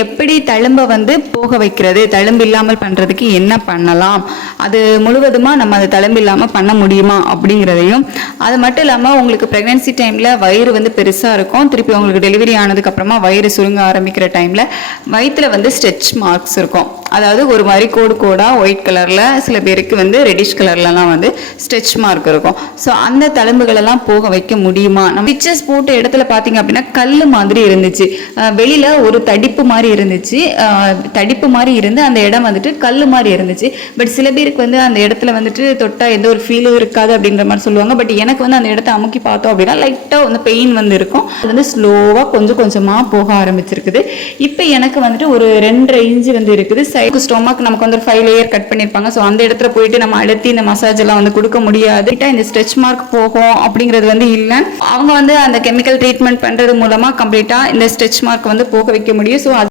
எப்படி தழும்பை வந்து போக வைக்கிறது? தழும்பு இல்லாமல் பண்ணுறதுக்கு என்ன பண்ணலாம்? அது முழுவதுமாக நம்ம அது தழும்பு இல்லாமல் பண்ண முடியுமா? அப்படிங்கிறதையும் அது மட்டும் இல்லாமல் உங்களுக்கு ப்ரெக்னென்சி டைமில் வயிறு வந்து பெருசாக இருக்கும். திருப்பி உங்களுக்கு டெலிவரி ஆனதுக்கப்புறமா வயிறு சுருங்க ஆரம்பிக்கிற டைமில் வயிற்றுல வந்து ஸ்ட்ரெச் மார்க்ஸ் இருக்கும். அதாவது ஒரு மாதிரி கோடு கோடாக ஒயிட் கலரில் சில பேருக்கு வந்து ரெட்டிஷ் கலர்லலாம் வந்து ஸ்ட்ரெச் மார்க் இருக்கும். ஸோ அந்த தழும்புகளெல்லாம் போக வைக்க முடியுமா? நம்ம பிக்சர்ஸ் போட்ட இடத்துல பார்த்தீங்க அப்படின்னா கல் மாதிரி இருந்துச்சு. வெளியில் ஒரு தடிப்பு மாதிரி இருந்துச்சு. தடிப்பு மாதிரி இருந்து அந்த இடம் வந்துட்டு கல் மாதிரி இருந்துச்சு. பட் சில பேருக்கு வந்து அந்த இடத்துல வந்துட்டு தொட்டால் எந்த ஒரு ஃபீலும் இருக்காது அப்படின்ற மாதிரி சொல்லுவாங்க. பட் எனக்கு வந்து அந்த இடத்த அமுக்கி பார்த்தோம் அப்படின்னா லைட்டாக வந்து பெயின் வந்து இருக்கும். அது வந்து ஸ்லோவாக கொஞ்சம் கொஞ்சமாக போக ஆரம்பிச்சிருக்குது. இப்போ எனக்கு வந்துட்டு ஒரு ரெண்டரை இன்ச்சு வந்து இருக்குது. சைடு ஸ்டோமக் நமக்கு வந்து ஒரு ஃபைவ் லேயர் கட் பண்ணியிருப்பாங்க ஸோ அந்த இடத்துல போயிட்டு நம்ம அழுத்தி இந்த மசாஜ் எல்லாம் வந்து கொடுக்க முடியாது. இந்த ஸ்ட்ரெச் மார்க் போகும் அப்படிங்கிறது வந்து இல்லை. அவங்க வந்து அந்த கெமிக்கல் ட்ரீட்மெண்ட் பண்ணுறது மூலமாக கம்ப்ளீட்டாக இந்த ஸ்ட்ரெச் மார்க் வந்து போக வைக்க முடியும். ஸோ